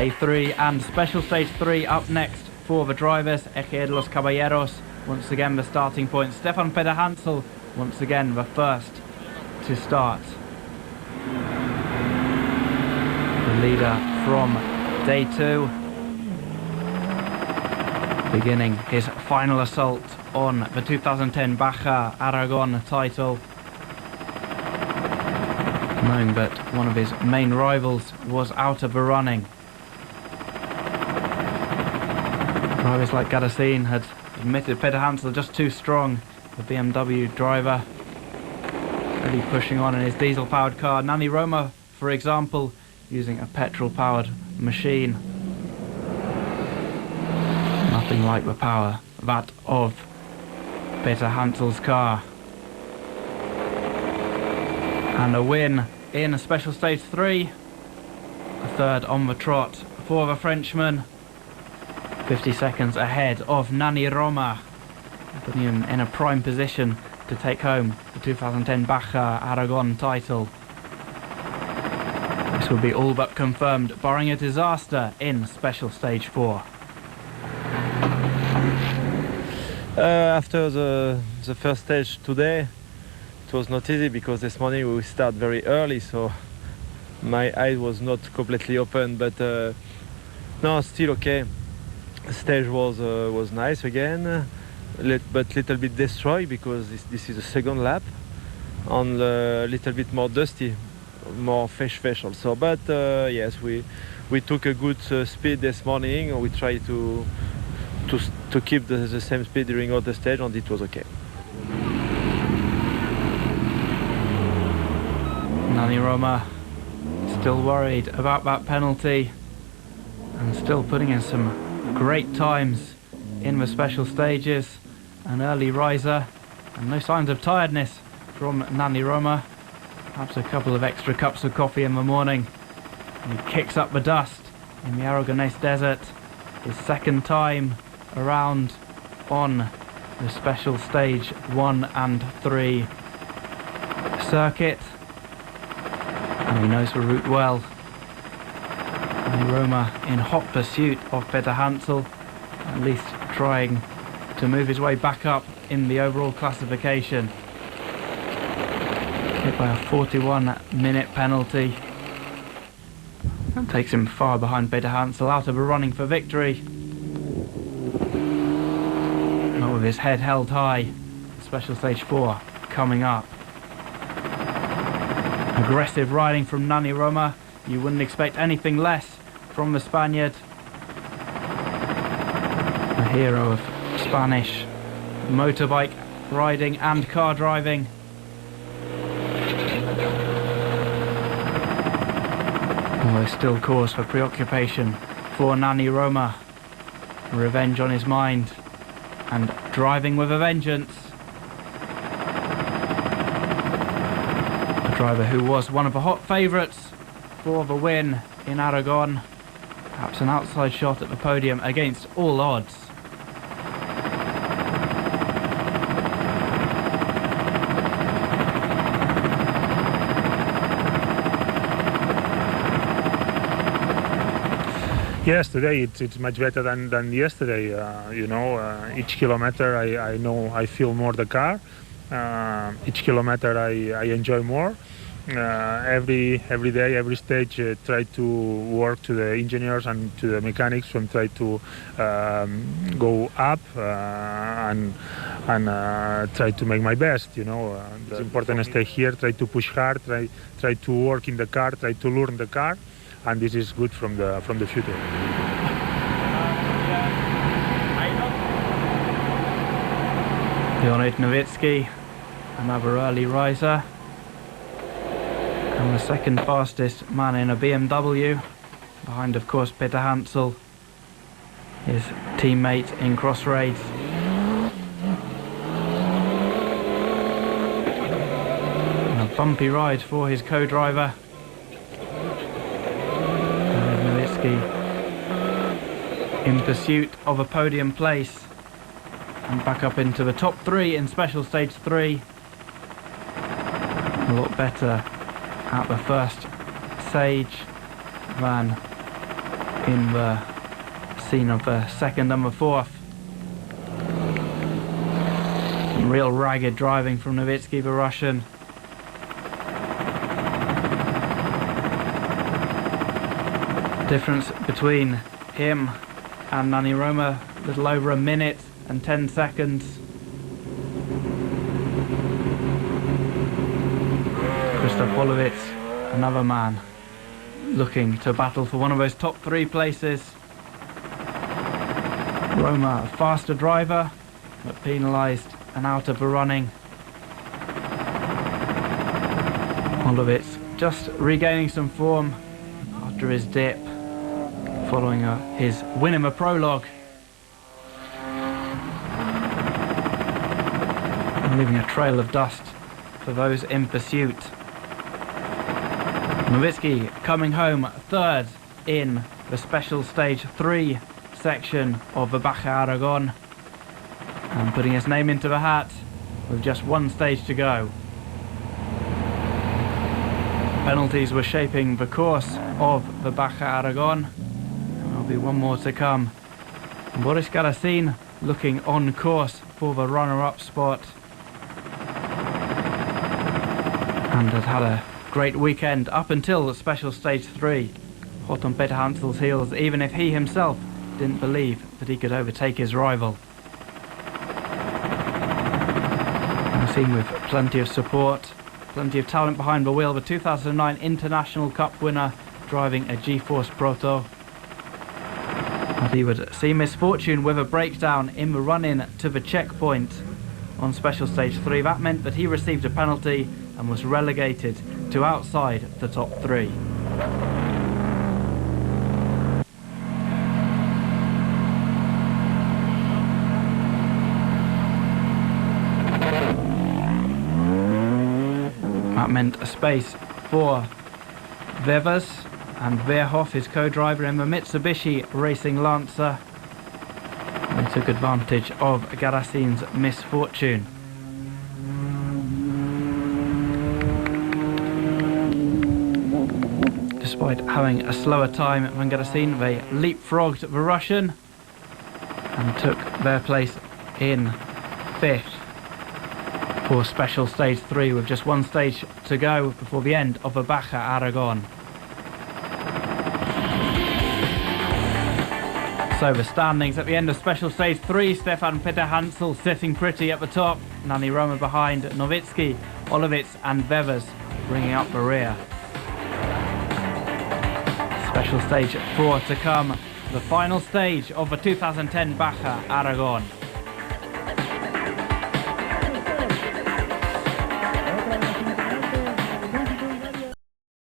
A3 and special stage 3 up next for the drivers. Eje de los Caballeros, once again the starting point. Stefan Peter Hansel, once again the first to start. The leader from day 2, beginning his final assault on the 2010 Baja Aragon title, knowing that one of his main rivals was out of the running. Drivers like Gadassin had admitted Peter Hansel just too strong, the BMW driver, really pushing on in his diesel-powered car. Nani Roma, for example, using a petrol-powered machine. Nothing like the power that of Peter Hansel's car. And a win in special stage 3, a third on the trot for the Frenchman, 50 seconds ahead of Nani Roma, putting him in a prime position to take home the 2010 Baja Aragon title. This will be all but confirmed, barring a disaster in special stage 4. After the first stage today, it was not easy because this morning we start very early, so my eye was not completely open, but no, still okay. The stage was nice again, but little bit destroyed because this is the second lap, and a little bit more dusty, more fresh also. But yes, we took a good speed this morning. We tried to keep the same speed during all the stage, and it was okay. Nani Roma still worried about that penalty and still putting in some great times in the special stages. An early riser and no signs of tiredness from Nani Roma. Perhaps a couple of extra cups of coffee in the morning. And he kicks up the dust in the Aragonese desert. His second time around on the special stage 1 and 3 circuit, and he knows the route well. Nani Roma in hot pursuit of Peter Hansel, at least trying to move his way back up in the overall classification. Hit by a 41-minute penalty. That takes him far behind Peter Hansel, out of the running for victory. But with his head held high, special stage 4 coming up. Aggressive riding from Nani Roma. You wouldn't expect anything less from the Spaniard. A hero of Spanish motorbike riding and car driving. Although still cause for preoccupation for Nani Roma. Revenge on his mind and driving with a vengeance. A driver who was one of the hot favourites for the win in Aragon. Perhaps an outside shot at the podium against all odds. Yes, today it's much better than yesterday. Each kilometer I know I feel more the car. Each kilometer I enjoy more. Every day, every stage, try to work to the engineers and to the mechanics and try to go up and try to make my best. It's important to stay here, try to push hard, try to work in the car, try to learn the car, and this is good from the future. Leonid Novitsky, another early riser, and the second fastest man in a BMW, behind of course Peter Hansel, his teammate in Crossrace. And a bumpy ride for his co-driver. In pursuit of a podium place and back up into the top 3 in special stage 3. A lot better at the first stage than in the scene of the second and the fourth. Some real ragged driving from Nowitzki, the Russian. Difference between him and Nani Roma, a little over a minute and 10 seconds. Christoph Wolowitz, another man looking to battle for one of those top 3 places. Roma, a faster driver, but penalised and out of the running. Wolowitz just regaining some form after his dip, following his win in the prologue. And leaving a trail of dust for those in pursuit. Nowitzki coming home third in the special stage 3 section of the Baja Aragon, and putting his name into the hat with just one stage to go. Penalties were shaping the course of the Baja Aragon. There'll be one more to come. And Boris Garasin looking on course for the runner-up spot, and had a great weekend up until the special stage 3. Hot on Peter Hansel's heels, even if he himself didn't believe that he could overtake his rival. I'm seen with plenty of support, plenty of talent behind the wheel, the 2009 International Cup winner driving a G-Force Proto. And he would see misfortune with a breakdown in the run-in to the checkpoint on special stage 3. That meant that he received a penalty and was relegated to outside the top 3. That meant a space for Wevers and Verhoff, his co-driver in the Mitsubishi Racing Lancer. They took advantage of Garasin's misfortune. Despite having a slower time than Garasin, they leapfrogged the Russian and took their place in 5th for special stage 3, with just one stage to go before the end of the Baja Aragon. So the standings at the end of special stage 3, Stefan Peter Hansel sitting pretty at the top, Nani Roma behind, Nowitzki, Wolowitz and Wevers bringing up the rear. Special stage 4 to come, the final stage of the 2010 Baja Aragon.